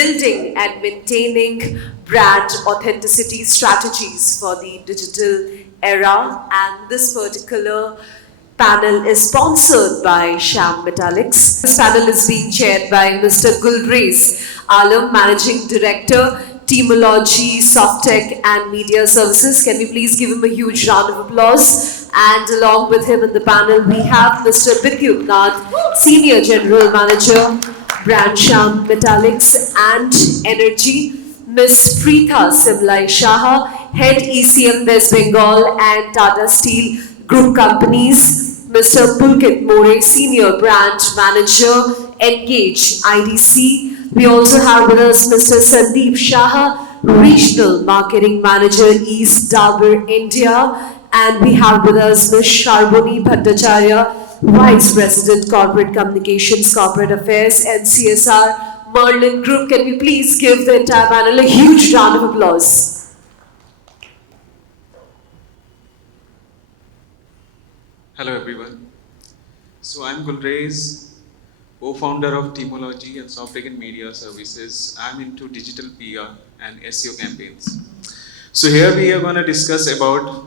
building and maintaining brand authenticity strategies for the digital era. And this particular panel is sponsored by Shyam Metalics. This panel is being chaired by Mr. Gulrez, Alam, Managing Director, Teamology, Softech and Media Services. Can we please give him a huge round of applause? And along with him in the panel, we have Mr. Bidyut, Nath, Senior General Manager, Brand Shyam Metalics and Energy, Ms. Preetha Simlai, Saha, Head ECM West Bengal and Tata Steel Group Companies, Mr. Pulkit, Senior Brand Manager, Engage IDC. We also have with us Mr. Sandeep, Shah, Regional Marketing Manager, East Dabur, India. And we have with us Ms. Sarbani, Bhattacharya, Vice President, Corporate Communications, Corporate Affairs, and CSR, Merlin Group. Can we please give the entire panel a huge round of applause? Hello everyone. So I'm Gulrez, co-founder of Teamology and Softech and Media Services. I'm into digital PR and SEO campaigns. So here we are going to discuss about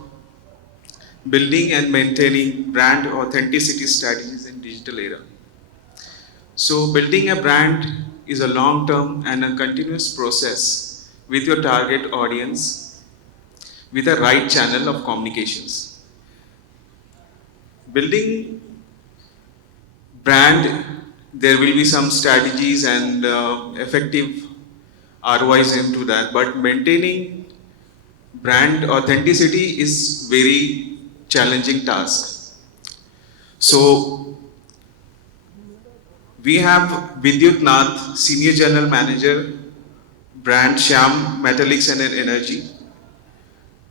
building and maintaining brand authenticity strategies in digital era. So building a brand is a long-term and a continuous process with your target audience with a right channel of communications. Building brand, there will be some strategies and effective ROIs into that, but maintaining brand authenticity is very challenging task. So we have Bidyut Nath, Senior General Manager, Brand Shyam, Metalics and Energy.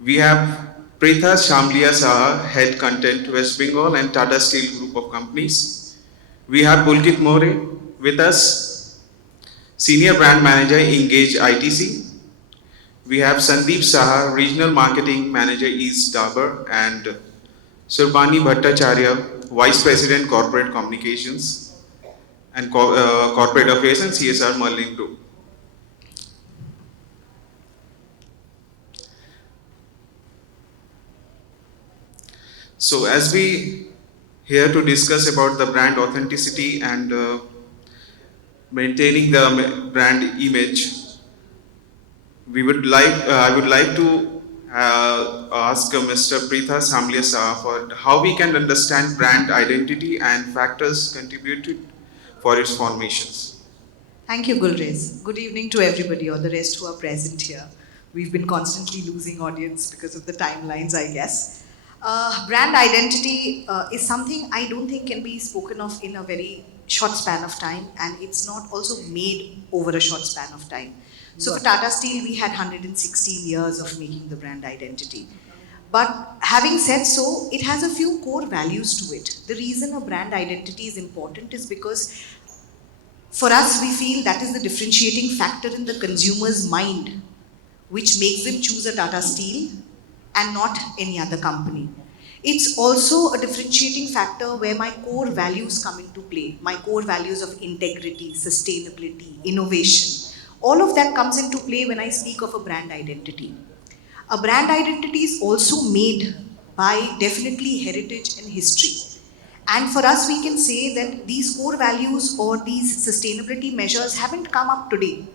We have Preetha Saha, Head Content, West Bengal and Tata Steel Group of Companies. We have Pulkit with us, Senior Brand Manager, Engage ITC. We have Sandeep Saha, Regional Marketing Manager, East Dabur, and Sarbani Bhattacharya, Vice President, Corporate Communications and Corporate Affairs and CSR, Merlin Group. So as we here to discuss about the brand authenticity and maintaining the brand image, I would like to ask Mr. Preetha Saha for how we can understand brand identity and factors contributed for its formations. Thank you, Gulrez. Good evening to everybody or the rest who are present here. We've been constantly losing audience because of the timelines, I guess. Brand identity is something I don't think can be spoken of in a very short span of time, and it's not also made over a short span of time. So for Tata Steel, we had 116 years of making the brand identity. But having said so, it has a few core values to it. The reason a brand identity is important is because for us, we feel that is the differentiating factor in the consumer's mind, which makes them choose a Tata Steel and not any other company. It's also a differentiating factor where my core values come into play. My core values of integrity, sustainability, innovation. All of that comes into play when I speak of a brand identity. A brand identity is also made by definitely heritage and history. And for us, we can say that these core values or these sustainability measures haven't come up today.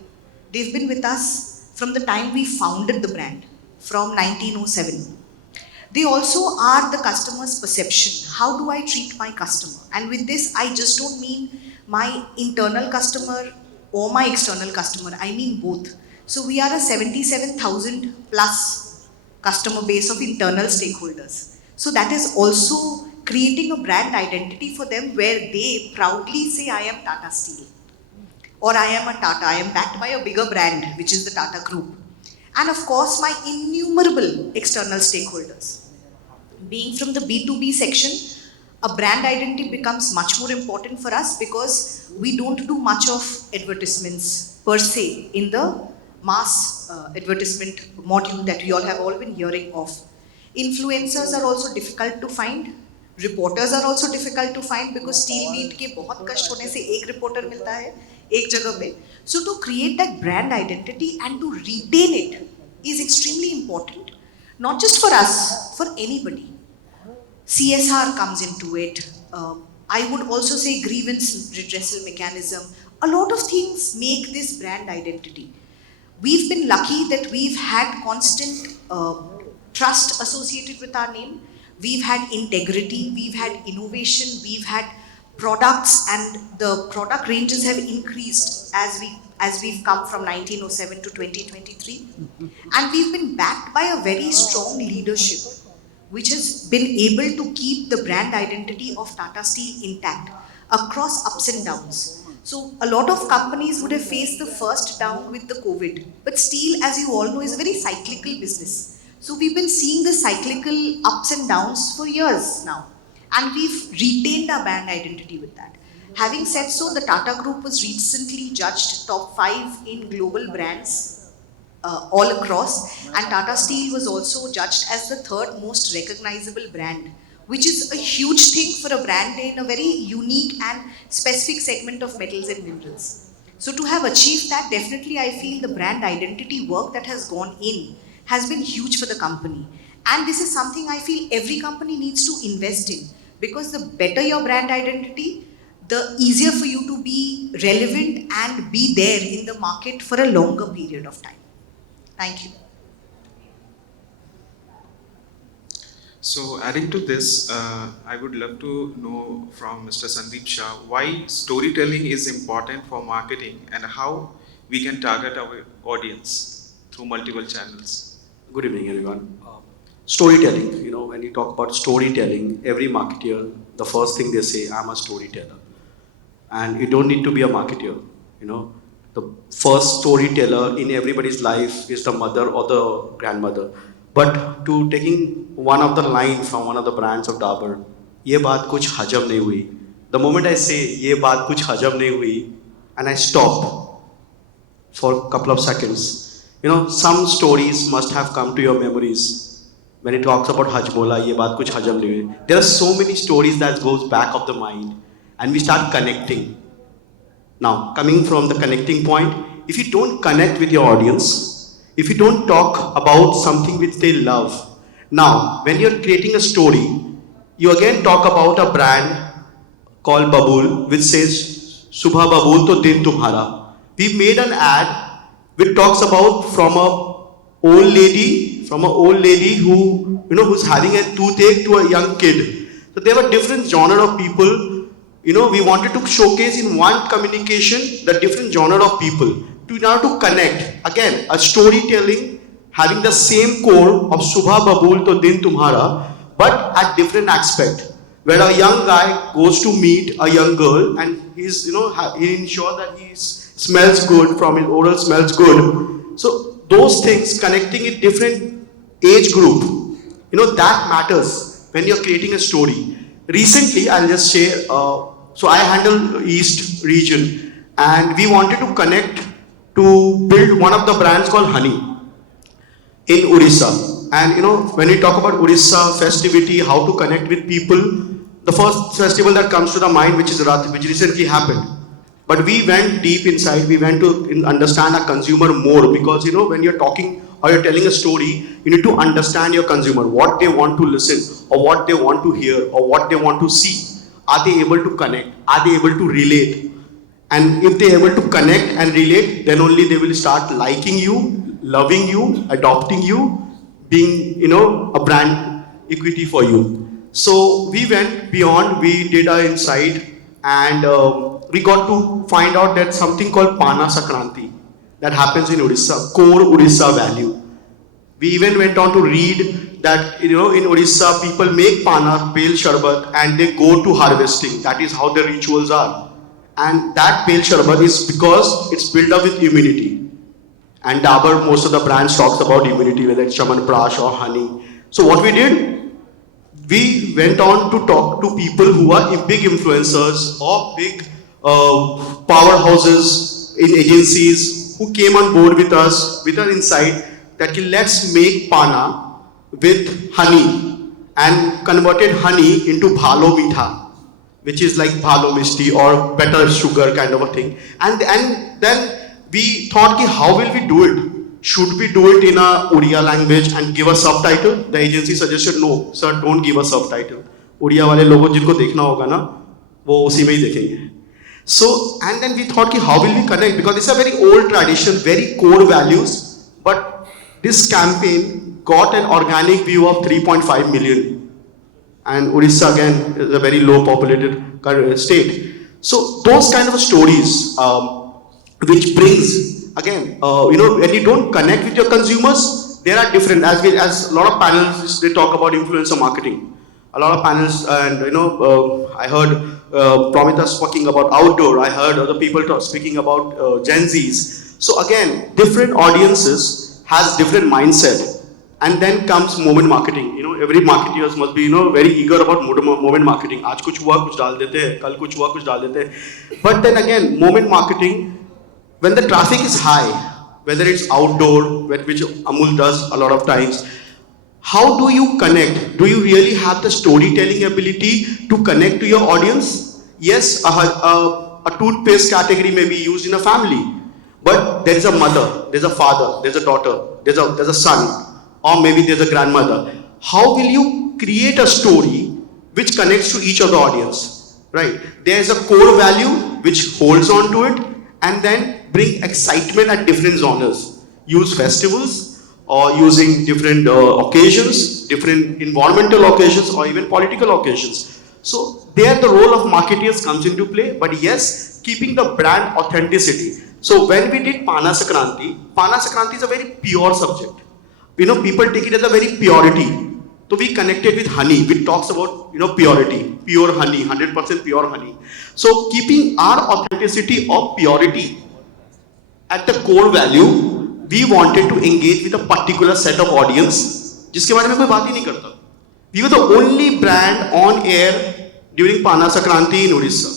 They've been with us from the time we founded the brand, from 1907. They also are the customer's perception. How do I treat my customer? And with this, I just don't mean my internal customer or my external customer, I mean both. So we are a 77,000 plus customer base of internal stakeholders. So that is also creating a brand identity for them where they proudly say, I am Tata Steel. Or I am a Tata, I am backed by a bigger brand, which is the Tata Group. And of course, my innumerable external stakeholders. Being from the B2B section, a brand identity becomes much more important for us because we don't do much of advertisements per se in the mass advertisement module that we all been hearing of. Influencers are also difficult to find. Reporters are also difficult to find because steel meet के बहुत कष्ट होने से एक reporter मिलता है. एक जगह पे. So to create that brand identity and to retain it is extremely important, not just for us, for anybody. CSR comes into it. I would also say grievance redressal mechanism. A lot of things make this brand identity. We've been lucky that we've had constant trust associated with our name. We've had integrity, we've had innovation, we've had products, and the product ranges have increased as we've come from 1907 to 2023. And we've been backed by a very strong leadership, which has been able to keep the brand identity of Tata Steel intact across ups and downs. So a lot of companies would have faced the first down with the COVID, but steel, as you all know, is a very cyclical business. So we've been seeing the cyclical ups and downs for years now, and we've retained our brand identity with that. Having said so, the Tata Group was recently judged top 5 in global brands all across, and Tata Steel was also judged as the 3rd most recognizable brand, which is a huge thing for a brand in a very unique and specific segment of metals and minerals. So to have achieved that, definitely I feel the brand identity work that has gone in has been huge for the company. And this is something I feel every company needs to invest in, because the better your brand identity, the easier for you to be relevant and be there in the market for a longer period of time. Thank you. So adding to this, I would love to know from Mr. Sandeep Shah why storytelling is important for marketing and how we can target our audience through multiple channels. Good evening, everyone. Storytelling, when you talk about storytelling, every marketer, the first thing they say, I'm a storyteller. And you don't need to be a marketer, The first storyteller in everybody's life is the mother or the grandmother. But to taking one of the line from one of the brands of Dabur, ये बात कुछ हजम नहीं हुई. The moment I say ये बात कुछ हजम नहीं हुई, and I stop for a couple of seconds, some stories must have come to your memories. When it talks about Hajmola, ये बात कुछ हजम नहीं हुई. There are so many stories that goes back of the mind, and we start connecting. Now, coming from the connecting point, if you don't connect with your audience, if you don't talk about something which they love, now, when you're creating a story, you again talk about a brand called Babul, which says, Subha Babul to din tumhara. We made an ad which talks about from a old lady who, who's having a toothache to a young kid. So there were different genre of people. We wanted to showcase in one communication the different genre of people to connect. Again, a storytelling having the same core of Subha Babul to din tumhara, but at different aspect. Where a young guy goes to meet a young girl and he's, he ensures that he smells good, from his oral smells good. So those things, connecting in different age group, that matters when you're creating a story. Recently, I'll just share, so I handle East region, and we wanted to connect to build one of the brands called Honey in Odisha. And when we talk about Odisha festivity, how to connect with people, the first festival that comes to the mind, which is Rath, which recently happened. But we went deep inside, we went to understand our consumer more, because when you're talking or you're telling a story, you need to understand your consumer, what they want to listen, or what they want to hear, or what they want to see. Are they able to connect? Are they able to relate? And if they're able to connect and relate, then only they will start liking you, loving you, adopting you, being, a brand equity for you. So we went beyond, we did our insight, and we got to find out that something called Pana Sakranti that happens in Odisha, core Odisha value. We even went on to read that, in Odisha, people make Pana, Bel Sharbat, and they go to harvesting. That is how the rituals are. And that Bel Sharbat is because it's built up with immunity. And Dabur, most of the brands talks about immunity, whether it's Chaman Prash or honey. So what we did, we went on to talk to people who are big influencers or big powerhouses in agencies who came on board with us with an insight that let's make Pana with honey, and converted honey into Bhalo Mitha, which is like bhalo mishti or better sugar kind of a thing. And then we thought, how will we do it? Should we do it in a Odia language and give a subtitle? The agency suggested, no, sir, don't give a subtitle. Odia wale logo jinko dekhna hoga na, wo usi mein hi dekhenge. So, and then we thought, how will we connect? Because it's a very old tradition, very core values, but this campaign got an organic view of 3.5 million. And Odisha again is a very low populated state. So those kind of stories, which brings, again, when you don't connect with your consumers, there are different, as a lot of panels, they talk about influencer marketing. A lot of panels, and I heard Preetha speaking about outdoor, I heard other people speaking about Gen Zs. So again, different audiences has different mindset, and then comes moment marketing. Every marketeers must be very eager about moment marketing. Aaj kuch hua, kuch dal dete hain, kal kuch hua, kuch dal dete hain. But then again, moment marketing, when the traffic is high, whether it's outdoor, which Amul does a lot of times, how do you connect? Do you really have the storytelling ability to connect to your audience? Yes, a toothpaste category may be used in a family, but there is a mother, there's a father, there's a daughter, there's a son, or maybe there's a grandmother. How will you create a story which connects to each of the audience? Right? There's a core value which holds on to it, and then bring excitement at different genres. Use festivals, or using different occasions, different environmental occasions, or even political occasions. So there the role of marketeers comes into play, but yes, keeping the brand authenticity. So when we did Pana Sankranti is a very pure subject. People take it as a very purity. So we connected with honey, which talks about purity, pure honey, 100% pure honey. So keeping our authenticity of purity at the core value, we wanted to engage with a particular set of audience, जिसके बारे में कोई बात ही नहीं करता. We were the only brand on air during Pana Sankranti in Odisha.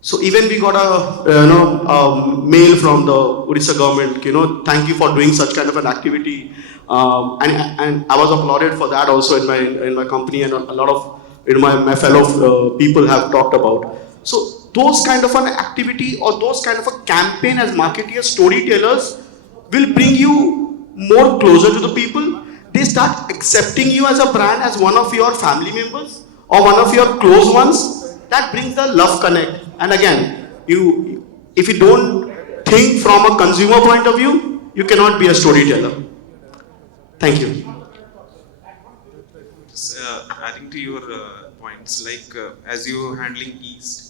So even we got a mail from the Odisha government, thank you for doing such kind of an activity, and I was applauded for that also in my company, and a lot of my fellow people have talked about. So those kind of an activity or those kind of a campaign as marketeers, storytellers will bring you more closer to the people. They start accepting you as a brand, as one of your family members or one of your close ones. That brings the love connect. And again, if you don't think from a consumer point of view, you cannot be a storyteller. Thank you. Adding to your points, as you handling East,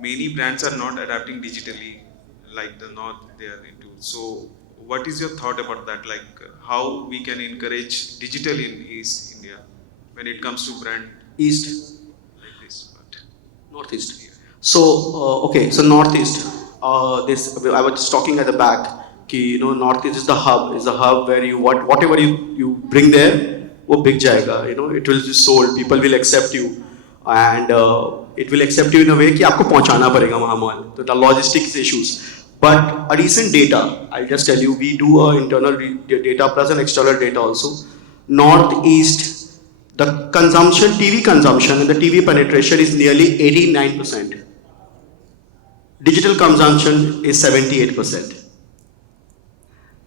many brands are not adapting digitally like the North they are into. So what is your thought about that? How we can encourage digital in East India when it comes to brand? East. Like this, but Northeast. Yeah. So Northeast. I was just talking at the back. Northeast is the hub where whatever you bring there, वो बिक जाएगा. It will be sold. People will accept you, and it will accept you in a way कि आपको पहुंचाना पड़ेगा वहाँ माल. So the logistics issues. But a recent data, I'll just tell you, we do a internal data plus an external data also. Northeast, the consumption, TV consumption and the TV penetration is nearly 89%. Digital consumption is 78%.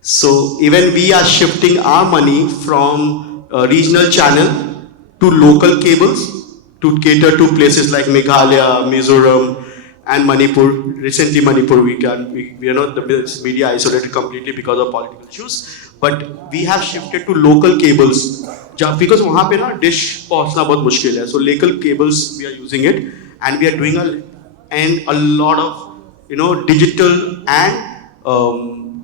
So even we are shifting our money from regional channel to local cables to cater to places like Meghalaya, Mizoram, and Manipur. Recently, Manipur, the media isolated completely because of political issues. But we have shifted to local cables because वहाँ पे ना dish पहुँचना बहुत मुश्किल है. So local cables we are using it, and we are doing a lot of digital and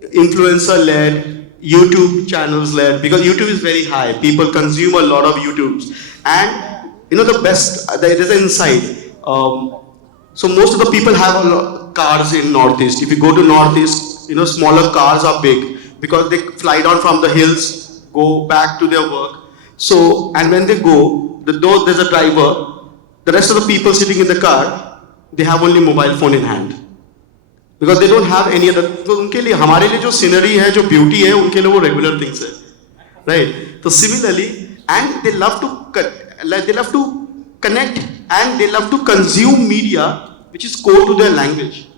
influencer-led, YouTube channels-led, because YouTube is very high. People consume a lot of YouTubes, and the best there is an insight. So most of the people have cars in Northeast. If you go to Northeast, smaller cars are big because they fly down from the hills, go back to their work. So, and when they go, though there's a driver, the rest of the people sitting in the car, they have only mobile phone in hand. Because they don't have any other, तो उनके लिए हमारे लिए जो scenery है, जो beauty है, उनके लिए वो regular things है, right? So similarly, and they love to cut. like they love to connect and they love to consume media which is core to their language.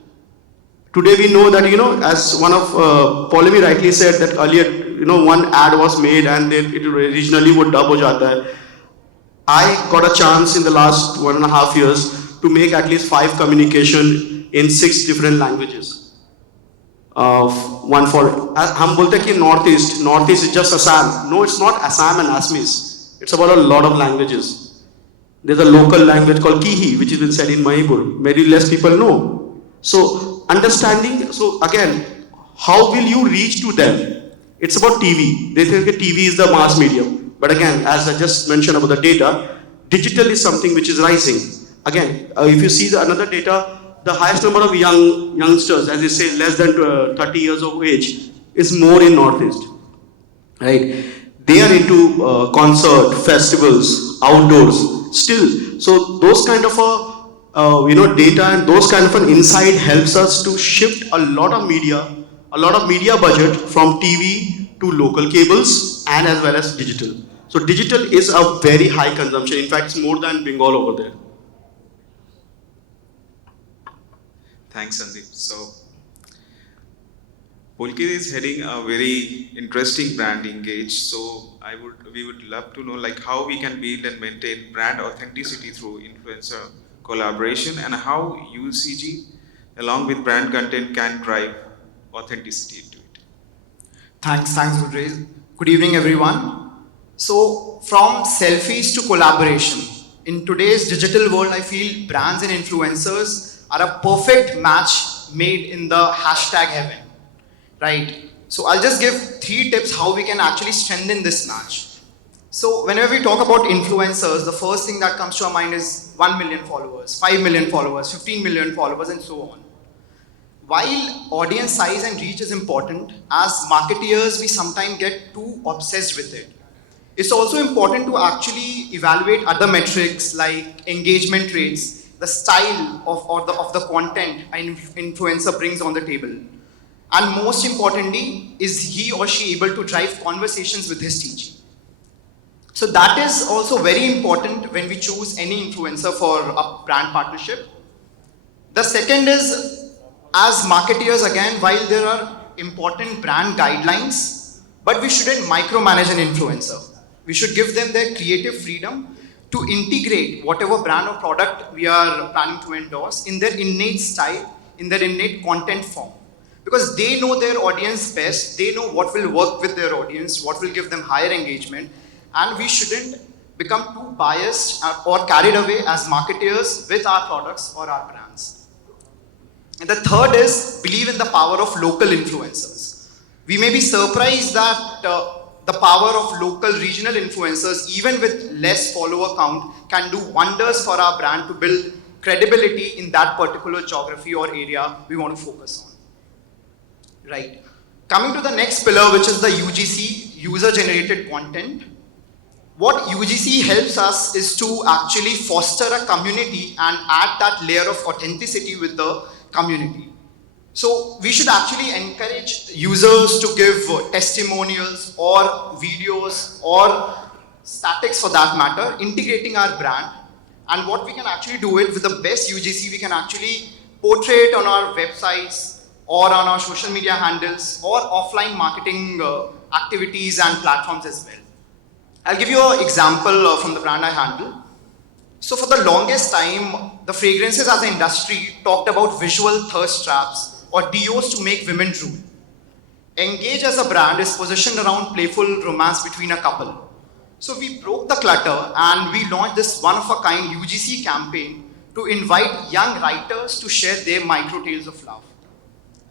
Today we know that, as one of Polemy rightly said that earlier, one ad was made and it originally would dub ho jata hai. I got a chance in the last 1.5 years to make at least 5 communication in 6 different languages. One for, हम बोलते हैं कि Northeast is just Assam. No, it's not Assam and Assamese. It's about a lot of languages. There's a local language called Kihi, which has been said in Manipur. Very less people know. So understanding, so again, how will you reach to them? It's about TV. They think that TV is the mass medium. But again, as I just mentioned about the data, digital is something which is rising. Again, if you see another data, the highest number of youngsters, as they say, less than 30 years of age, is more in Northeast. Right? They are into concert, festivals, outdoors, still. So those kind of data and those kind of an insight helps us to shift a lot of media budget from TV to local cables and as well as digital. So digital is a very high consumption. In fact, it's more than Bengal over there. Thanks, Sandeep. So, Pulkit is heading a very interesting brand engage. So, we would love to know like how we can build and maintain brand authenticity through influencer collaboration and how UCG along with brand content can drive authenticity into it. Thanks, Gulrez. Good evening, everyone. So, from selfies to collaboration, in today's digital world, I feel brands and influencers are a perfect match made in the hashtag heaven, right? So, I'll just give 3 tips how we can actually strengthen this match. So, whenever we talk about influencers, the first thing that comes to our mind is 1 million followers, 5 million followers, 15 million followers, and so on. While audience size and reach is important, as marketeers, we sometimes get too obsessed with it. It's also important to actually evaluate other metrics like engagement rates, the style of the content an influencer brings on the table. And most importantly, is he or she able to drive conversations with his TG? So that is also very important when we choose any influencer for a brand partnership. The second is, as marketeers again, while there are important brand guidelines, but we shouldn't micromanage an influencer. We should give them their creative freedom to integrate whatever brand or product we are planning to endorse in their innate style, in their innate content form. Because they know their audience best, they know what will work with their audience, what will give them higher engagement, and we shouldn't become too biased or carried away as marketeers with our products or our brands. And the third is believe in the power of local influencers. We may be surprised that the power of local regional influencers, even with less follower count, can do wonders for our brand to build credibility in that particular geography or area we want to focus on. Right. Coming to the next pillar, which is the UGC, user-generated content. What UGC helps us is to actually foster a community and add that layer of authenticity with the community. So we should actually encourage users to give testimonials or videos or statics for that matter, integrating our brand. And what we can actually do it with the best UGC, we can actually portray it on our websites or on our social media handles or offline marketing activities and platforms as well. I'll give you an example from the brand I handle. So for the longest time, the fragrances as an industry talked about visual thirst traps or DOs to make women drool. Engage as a brand is positioned around playful romance between a couple. So we broke the clutter and we launched this one-of-a-kind UGC campaign to invite young writers to share their micro tales of love.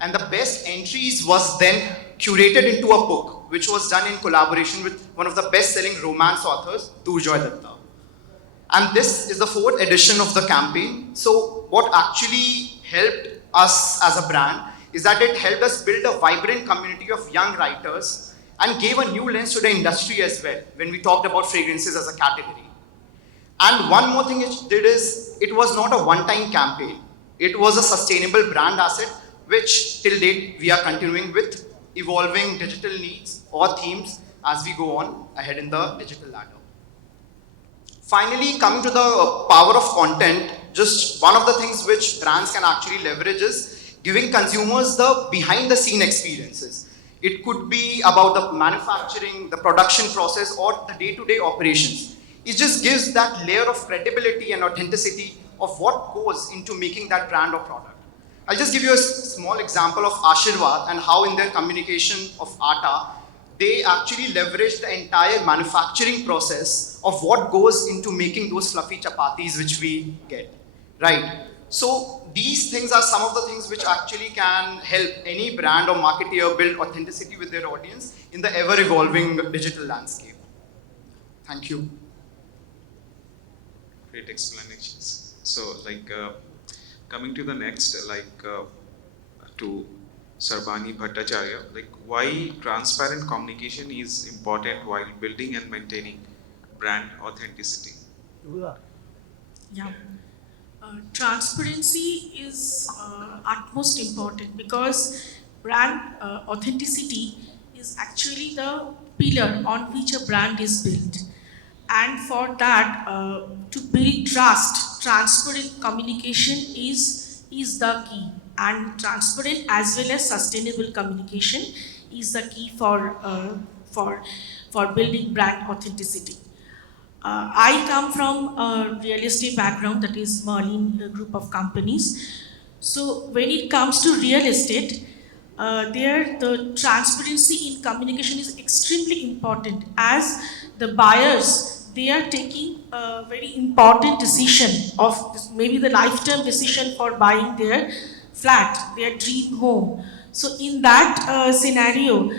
And the best entries was then curated into a book, which was done in collaboration with one of the best-selling romance authors, Tata. And this is the 4th edition of the campaign. So what actually helped us as a brand is that it helped us build a vibrant community of young writers and gave a new lens to the industry as well when we talked about fragrances as a category. And one more thing it did is, it was not a one-time campaign. It was a sustainable brand asset, which till date we are continuing with evolving digital needs or themes as we go on ahead in the digital ladder. Finally, coming to the power of content, just one of the things which brands can actually leverage is giving consumers the behind the scene experiences. It could be about the manufacturing, the production process, or the day-to-day operations. It just gives that layer of credibility and authenticity of what goes into making that brand or product. I'll just give you a small example of Ashirwad and how in their communication of Atta, they actually leverage the entire manufacturing process of what goes into making those fluffy chapatis which we get, right? So these things are some of the things which actually can help any brand or marketer build authenticity with their audience in the ever-evolving digital landscape. Thank you. Great explanations. So, coming to the next, to Sarbani Bhattacharya, why transparent communication is important while building and maintaining brand authenticity? Yeah. Transparency is utmost important because brand authenticity is actually the pillar on which a brand is built. And for that, to build trust, transparent communication is the key. And transparent as well as sustainable communication is the key for building brand authenticity. I come from a real estate background, that is Merlin group of companies. So when it comes to real estate, there the transparency in communication is extremely important, as the buyers, they are taking a very important decision of maybe the lifetime decision for buying their flat, their dream home. So in that scenario,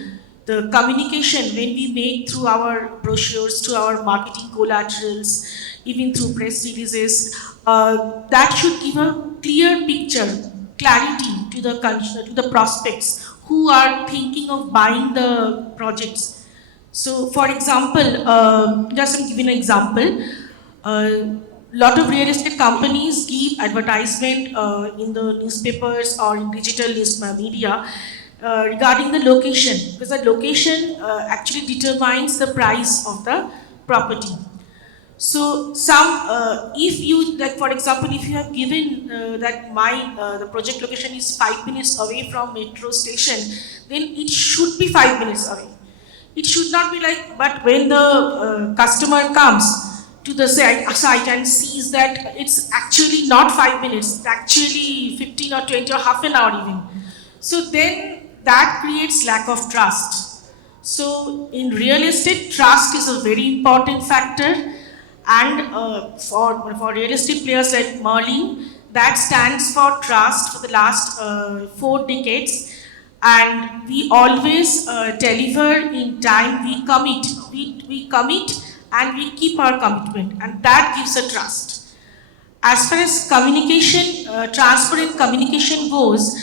the communication when we make through our brochures, through our marketing collaterals, even through press releases, that should give a clear picture, clarity to the prospects who are thinking of buying the projects. So, for example, just to give you an example, a lot of real estate companies give advertisement in the newspapers or in digital news media regarding the location, because the location actually determines the price of the property. So if you, like for example, if you have given that the project location is 5 minutes away from metro station, then it should be 5 minutes away. It should not be like, but when the customer comes to the site and sees that it's actually not 5 minutes, it's actually 15 or 20 or half an hour even. So then that creates lack of trust. So in real estate, trust is a very important factor. And for real estate players like Merlin, that stands for trust for the last 4 decades. And we always deliver in time, we commit. We commit and we keep our commitment, and that gives a trust. As far as communication, transparent communication goes,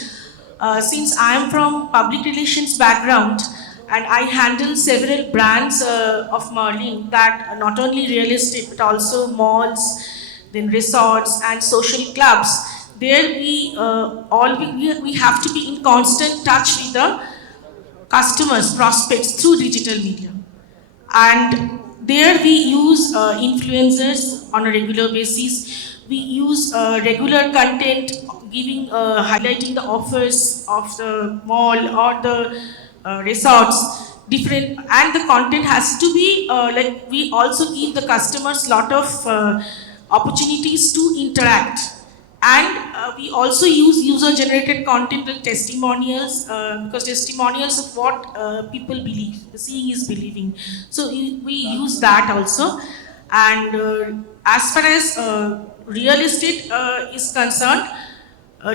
since I am from public relations background, and I handle several brands of Merlin, that not only real estate but also malls, then resorts and social clubs. There we have to be in constant touch with the customers, prospects through digital media. And there we use influencers on a regular basis. We use regular content, highlighting the offers of the mall or the resorts, different, and the content has to be we also give the customers lot of opportunities to interact. And we also use user-generated content like testimonials, because testimonials of what people believe. The seeing is believing. So we use that also. And as far as real estate is concerned,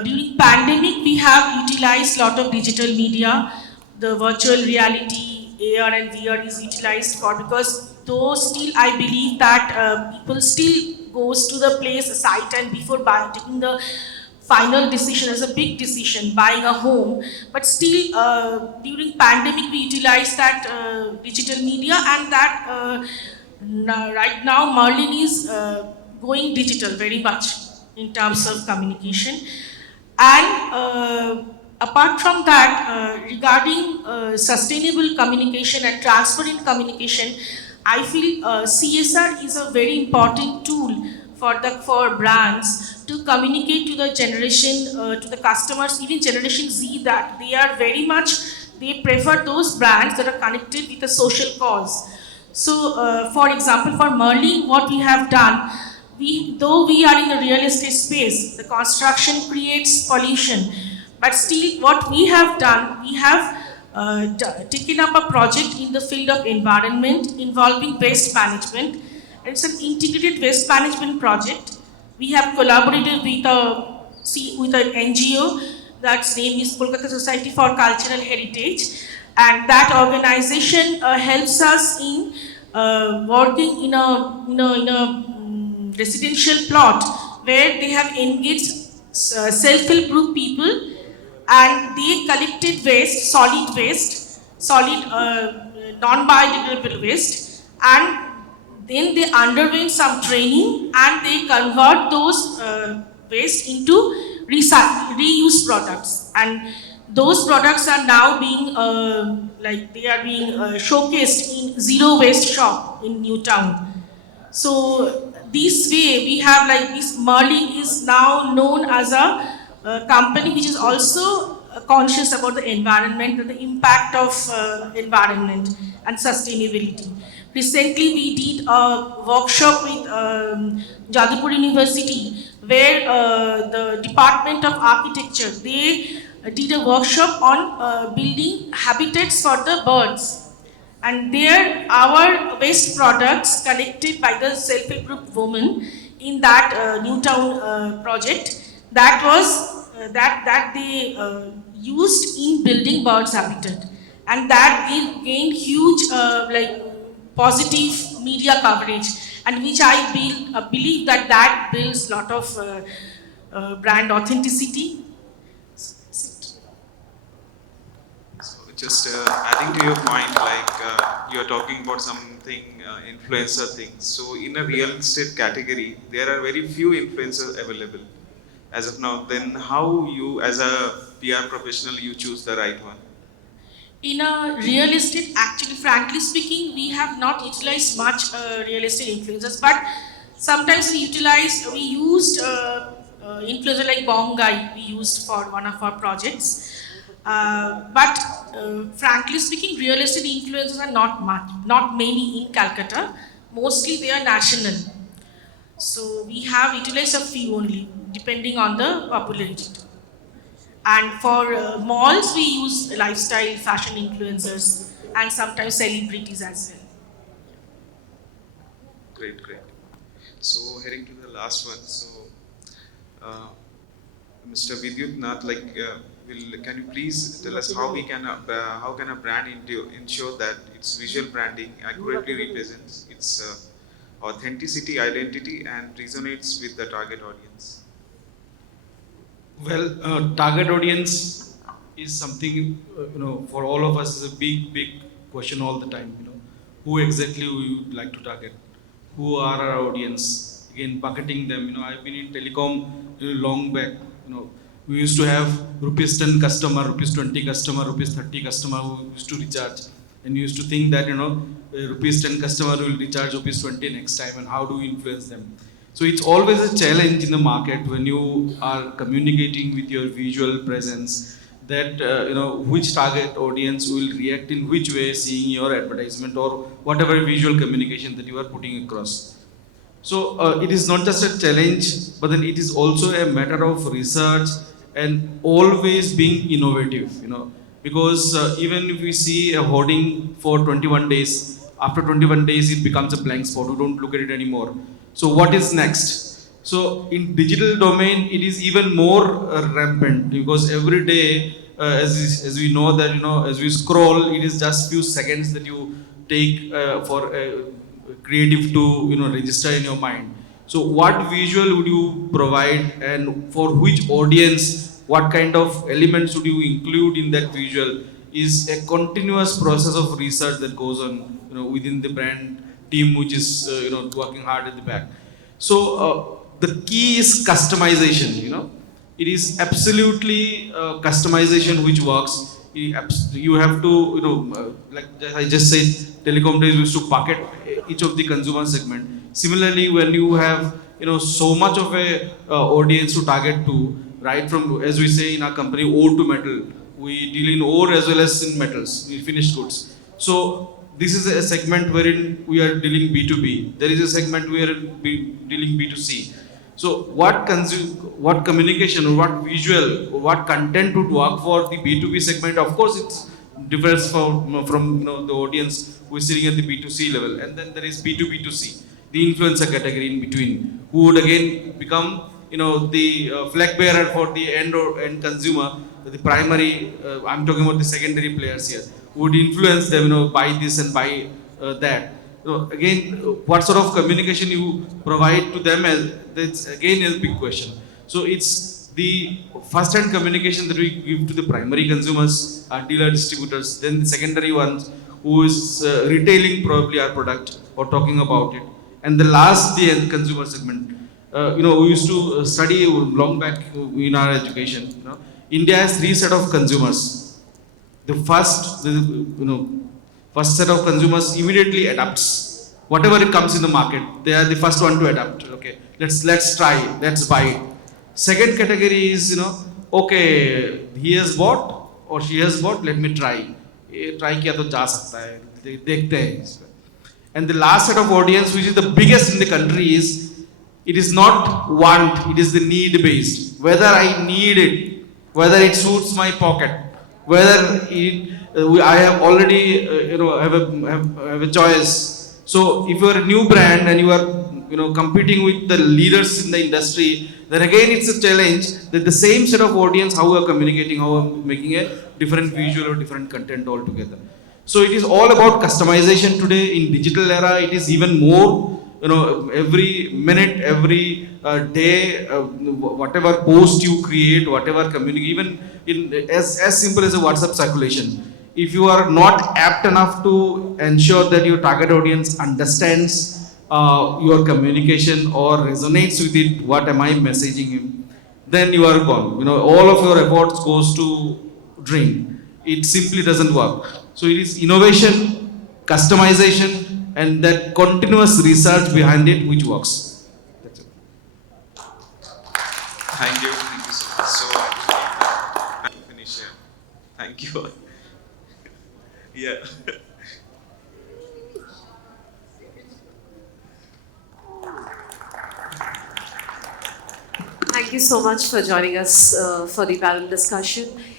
during pandemic we have utilized lot of digital media. The virtual reality, AR and VR is utilized for, because though still I believe that people still goes to the place, site, and before taking the final decision as a big decision, buying a home. But still, during pandemic, we utilized that digital media, and that right now Merlin is going digital very much in terms of communication. And apart from that, regarding sustainable communication and transparent communication, I feel CSR is a very important tool for brands to communicate to the generation, to the customers, even Generation Z, that they are very much, they prefer those brands that are connected with a social cause. So, for example, for Merlin, what we have done, though we are in the real estate space, the construction creates pollution, but still what we have done, we have taken up a project in the field of environment involving waste management. It's an integrated waste management project. We have collaborated with an NGO that's name is Kolkata Society for Cultural Heritage, and that organization helps us in working in a residential plot where they have engaged self-help group people, and they collected waste, solid non-biodegradable waste, and then they underwent some training and they convert those waste into reused products, and those products are now being showcased in zero waste shop in Newtown. So this way we have like this Merlin is now known as a company which is also conscious about the environment and the impact of environment and sustainability. Recently we did a workshop with Dabur University where the Department of Architecture, they did a workshop on building habitats for the birds. And there, our waste products collected by the self-help group women in that Newtown project, that was that they used in building birds' habitat, and that gained huge positive media coverage, and which I believe that builds lot of brand authenticity. Just adding to your point, you're talking about something influencer things. So in a real estate category, there are very few influencers available as of now. Then how you, as a PR professional, you choose the right one? In a real estate, actually, frankly speaking, we have not utilized much real estate influencers, but sometimes we used influencer like Bongai, we used for one of our projects. But frankly speaking, real estate influencers are not many in Calcutta. Mostly they are national. So we have utilized a few only, depending on the popularity. And for malls, we use lifestyle, fashion influencers, and sometimes celebrities as well. Great, great. So heading to the last one. So, Mr. Bidyut Nath, can you please tell us how can a brand ensure that its visual branding accurately represents its authenticity, identity, and resonates with the target audience? Well, target audience is something for all of us is a big question all the time. Who exactly we would like to target? Who are our audience? Again, bucketing them. I've been in telecom long back. We used to have rupees 10 customer, rupees 20 customer, rupees 30 customer who used to recharge, and you used to think that rupees 10 customer will recharge rupees 20 next time, and how do we influence them? So it's always a challenge in the market when you are communicating with your visual presence that which target audience will react in which way seeing your advertisement or whatever visual communication that you are putting across. So it is not just a challenge, but then it is also a matter of research and always being innovative, because even if we see a hoarding for 21 days, after 21 days it becomes a blank spot, we don't look at it anymore. So what is next? So in digital domain, it is even more rampant, because every day, as we know that, as we scroll, it is just few seconds that you take for creative to register in your mind. So what visual would you provide, and for which audience, what kind of elements would you include in that visual is a continuous process of research that goes on within the brand team, which is working hard at the back. So the key is customization. It is absolutely customization which works. You have to, like I just said, telecom days we used to bucket each of the consumer segment. Similarly, when you have so much of a audience to target to, right from, as we say in our company, ore to metal, we deal in ore as well as in metals, in finished goods. So this is a segment wherein we are dealing B2B. There is a segment where we are dealing B2C. So what communication or what visual or what content would work for the B2B segment? Of course, it differs from the audience who is sitting at the B2C level, and then there is B2B2C, the influencer category in between, who would again become the flag bearer for the end consumer, the primary. I'm talking about the secondary players here, who would influence them, buy this and buy that. Again, what sort of communication you provide to them, that's again a big question. So it's the first-hand communication that we give to the primary consumers, our dealer distributors, then the secondary ones who is retailing probably our product or talking about it, and the last, the end consumer segment. We used to study long back in our education. India has three set of consumers. The first set of consumers immediately adapts whatever it comes in the market. They are the first one to adapt. Okay, let's try, let's buy it. Second category is okay, he has bought or she has bought, let me try. Try किया तो जा सकता है, देखते हैं. And the last set of audience, which is the biggest in the country, is it is not want, it is the need based. Whether I need it, whether it suits my pocket, whether I have already have a choice. So if you are a new brand and you are competing with the leaders in the industry, then again it's a challenge that the same set of audience, how we are communicating, how we are making a different visual or different content altogether. So it is all about customization today in digital era. It is even more, every minute, every day, whatever post you create, whatever communicate, even in as simple as a WhatsApp circulation. If you are not apt enough to ensure that your target audience understands your communication or resonates with it, what am I messaging him, then you are gone. All of your efforts goes to drain. It simply doesn't work. So it is innovation, customization, and that continuous research behind it which works. That's it. Thank you so much. So actually, finish here. Thank you. Yeah. Thank you so much for joining us for the panel discussion.